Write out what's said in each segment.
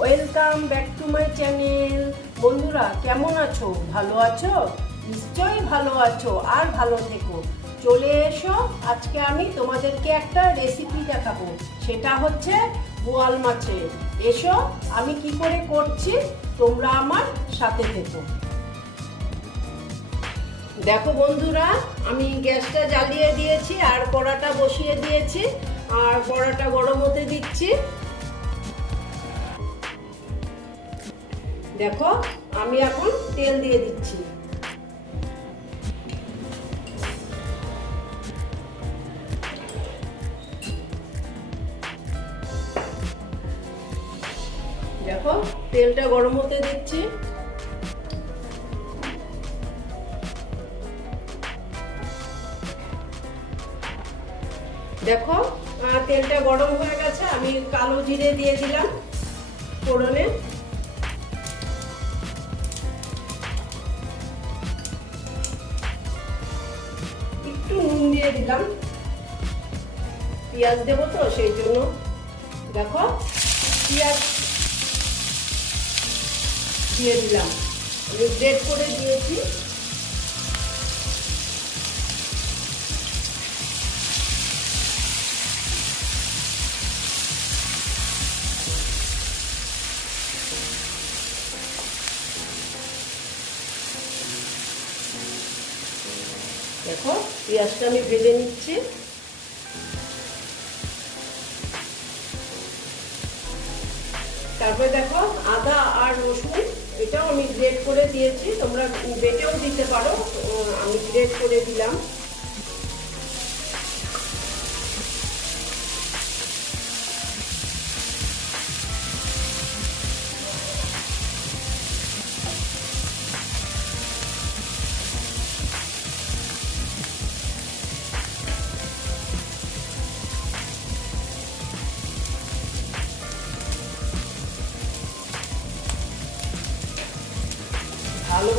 Welcome back to my channel বন্ধুরা, কেমন আছো? ভালো আছো? নিশ্চয়ই ভালো আছো আর ভালো থেকো। চলে এসো, আজকে আমি তোমাদেরকে একটা রেসিপি দেখাবো। সেটা হচ্ছে বোয়াল মাছের। এসো, আমি কি করে করছি, তোমরা আমার সাথে থেকো। দেখো বন্ধুরা, আমি গ্যাসটা জ্বালিয়ে দিয়েছি আর কড়াটা বসিয়ে দিয়েছি। আর কড়াটা গরম হতে দিচ্ছি। দেখো, আমি এখন তেল দিয়ে দিচ্ছি। দেখো, তেলটা গরম হতে দিচ্ছি। দেখো তেলটা গরম হয়ে গেছে, আমি কালো জিরে দিয়ে দিলাম ফোড়নে। দিয়ে দিলাম। পেঁয়াজ দেবো তো সেই জন্য। দেখো পেঁয়াজ দিয়ে দিলাম। গ্রেড করে দিয়েছি। দেখো, পেঁয়াজটা আমি ভেজে নিচ্ছি। তারপরে দেখো, আদা আর রসুন, এটাও আমি গ্রেড করে দিয়েছি, তোমরা বেটেও দিতে পারো। আমি গ্রেড করে দিলাম।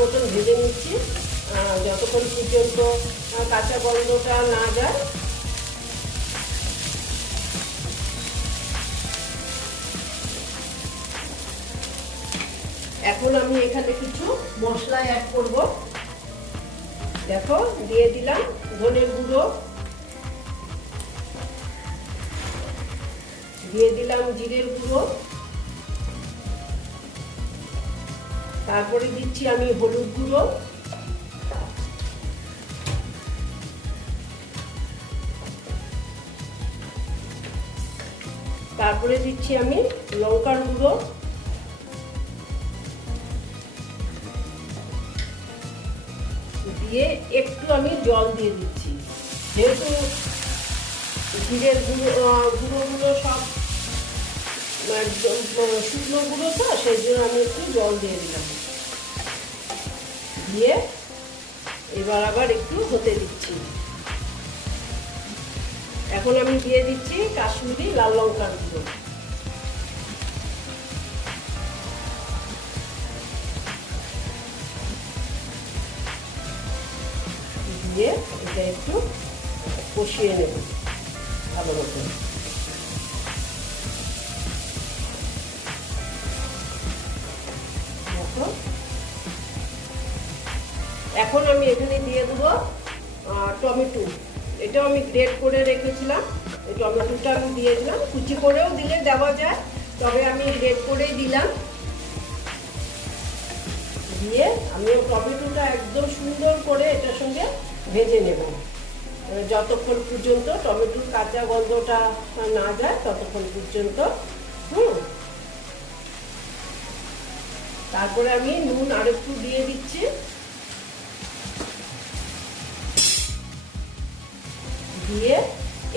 মতন ভেজে নিচ্ছি। যতক্ষণ পর্যন্ত কাঁচা গন্ধটা না যায়। এখন আমি এখানে কিছু মশলা অ্যাড করব। দেখো, দিয়ে দিলাম ধনের গুঁড়ো। দিয়ে দিলাম জিরের গুঁড়ো। তারপরে দিচ্ছি আমি হলুদ গুঁড়ো। তারপরে দিচ্ছি আমি লঙ্কার গুঁড়ো। দিয়ে একটু আমি জল দিয়ে দিচ্ছি। যেহেতু জিরের গুঁড়ো গুঁড়োগুলো সব শুকনো গুঁড়ো তো, সেই জন্য আমি একটু জল দিয়ে দিলাম। দিয়ে এবার আবার একটু হতে দিচ্ছি। এখন আমি দিয়ে দিচ্ছি কাশ্মীরি লাল লঙ্কার গুঁড়ো। দিয়ে এটা একটু কষিয়ে নেব ভালো মতো এখন আমি এখানে দিয়ে দেবো টমেটো। এটাও আমি গ্রেড করে রেখেছিলাম। এই টমেটোটা আমি দিয়ে দিলাম। কুচি করেও দিলে দেওয়া যায়, তবে আমি গ্রেড করেই দিলাম। দিয়ে আমি টমেটোটা একদম সুন্দর করে এটার সঙ্গে ভেজে নেব। যতক্ষণ পর্যন্ত টমেটোর কাঁচা গন্ধটা না যায়, ততক্ষণ পর্যন্ত, হুম। তারপরে আমি নুন আর একটু দিয়ে দিচ্ছি। দিয়ে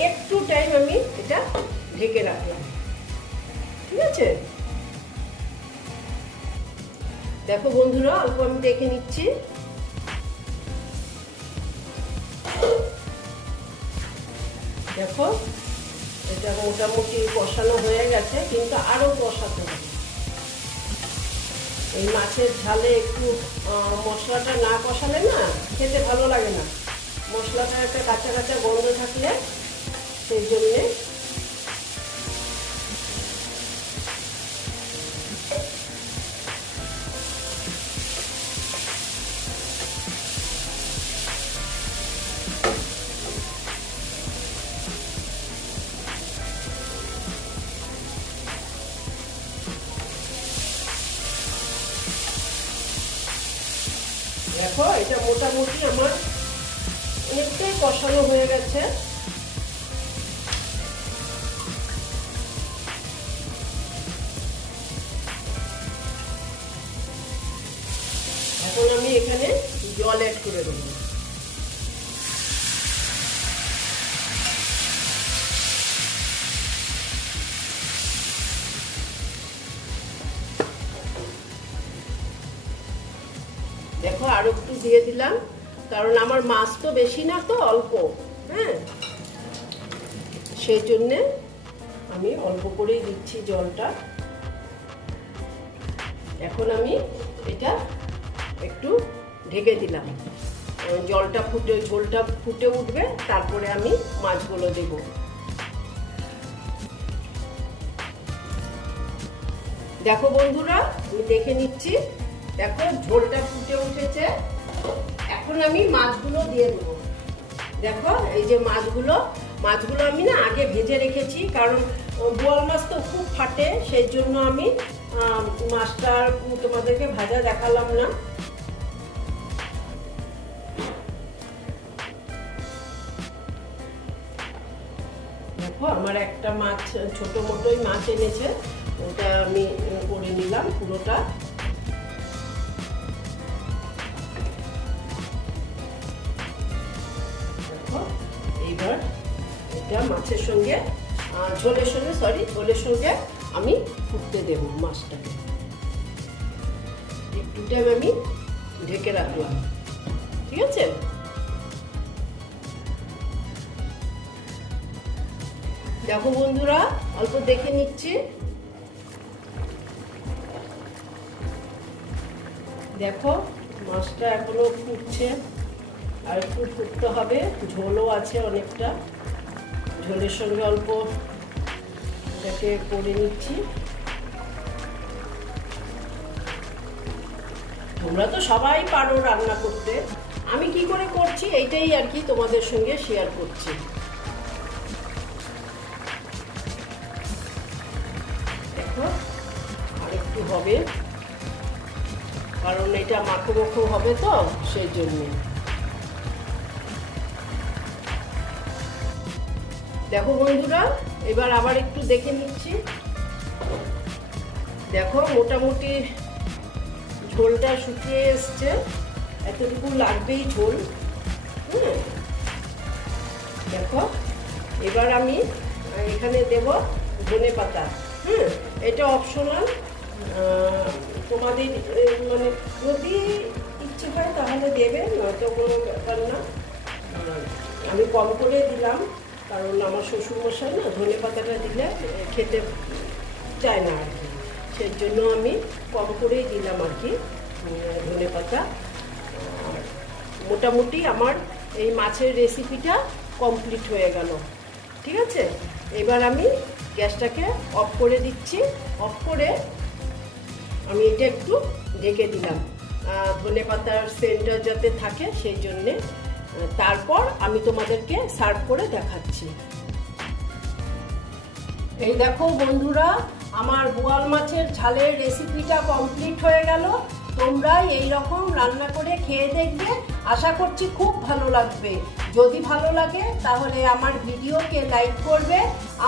একটু টাইম আমি এটা ঢেকে রাখলাম। ঠিক আছে? দেখো বন্ধুরা, অল্প আমি দেখে নিচ্ছি। দেখো, এটা মোটামুটি কষানো হয়ে গেছে, কিন্তু আরও কষাতে হবে। এই মাছের ঝালে একটু মশলাটা না কষালে না খেতে ভালো লাগে না। মশলাটা একটা কাঁচা কাঁচা গন্ধ থাকলে সেই জন্যে দেখো এটা মোটামুটি আমার অনেকটাই কষানো হয়ে গেছে। এখন আমি এখানে জল অ্যাড করে দেবো। দেখো আরও একটু দিয়ে দিলাম। কারণ আমার মাছ তো বেশি না, তো অল্প। হ্যাঁ? সেই জন্যে আমি অল্প করেই দিচ্ছি জলটা। এখন আমি এটা একটু ঢেকে দিলাম। জলটা ফুটে, ঝোলটা ফুটে উঠবে, তারপরে আমি মাছগুলো দেব। দেখো বন্ধুরা, আমি দেখে নিচ্ছি। দেখো, ঝোলটা ফুটে উঠেছে। এখন আমি মাছগুলো দিয়ে দেবো। দেখো, এই যে মাছগুলো মাছগুলো আমি না আগে ভেজে রেখেছি, কারণ বোয়াল মাছ তো খুব ফাটে, সেই জন্য আমি মাছটা তোমাদেরকে ভাজা দেখালাম না। দেখো, আমার একটা মাছ, ছোট মোটোই মাছ এনেছে, ওটা আমি করে নিলাম পুরোটা। দেখো এইবার এটা মাছের সঙ্গে ঝোলের সঙ্গে সরি ঝোলের সঙ্গে আমি ফুটতে দেব মাছটাকে। একটু টাইম আমি ঢেকে রাখলাম। ঠিক আছে? দেখো বন্ধুরা, অল্প দেখে নিচ্ছি। দেখো, মাছটা এখনও ফুটছে। আর একটু ফুটতে হবে, ঝোলও আছে অনেকটা। ঝোলের সঙ্গে অল্প এটাকে করে নিচ্ছি। তোমরা তো সবাই পারো রান্না করতে। আমি কি করে করছি এইটাই আর কি তোমাদের সঙ্গে শেয়ার করছি। দেখো, আর একটু হবে। কারণ এটা মাখো মাখো হবে তো, সেই জন্যে। দেখো বন্ধুরা, এবার আবার একটু দেখে নিচ্ছি। দেখো, মোটামুটি ঝোলটা শুকিয়ে এসছে। এতটুকু লাগবেই ঝোল। হুম। দেখো, এবার আমি এখানে দেব ধনে পাতা। হুম, এটা অপশনাল তোমাদের মানে যদি ইচ্ছে হয় তাহলে দেবে, নয়তো কোনো ব্যাপার না। আমি কম করে দিলাম। কারণ আমার শ্বশুরমশাই না ধনে পাতাটা দিলে খেতে চায় না আর কি। সেই জন্য আমি কম করেই দিলাম আর কি ধনে পাতা। মোটামুটি আমার এই মাছের রেসিপিটা কমপ্লিট হয়ে গেল। ঠিক আছে? এবার আমি গ্যাসটাকে অফ করে দিচ্ছি। অফ করে আমি এটা একটু ঢেকে দিলাম। ধনে পাতার সেন্টটা যাতে থাকে, সেই জন্যে তারপর আমি তোমাদেরকে সার্ভ করে দেখাচ্ছি। এই দেখো বন্ধুরা, আমার বোয়াল মাছের ঝালের রেসিপিটা কমপ্লিট হয়ে গেল। তোমরা এই রকম রান্না করে খেয়ে দেখবে। আশা করছি খুব ভালো লাগবে। যদি ভালো লাগে, তাহলে আমার ভিডিওকে লাইক করবে।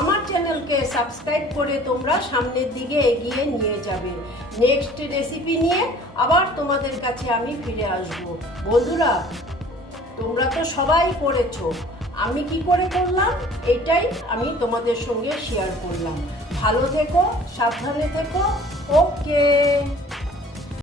আমার চ্যানেলকে সাবস্ক্রাইব করে তোমরা সামনের দিকে এগিয়ে নিয়ে যাবে। নেক্সট রেসিপি নিয়ে আবার তোমাদের কাছে আমি ফিরে আসব। বন্ধুরা তোমরা তো সবাই করেছ। আমি কি করে করলাম? এটাই আমি তোমাদের সঙ্গে শেয়ার করলাম। ভালো থেকো, সাবধানে থেকো। ওকে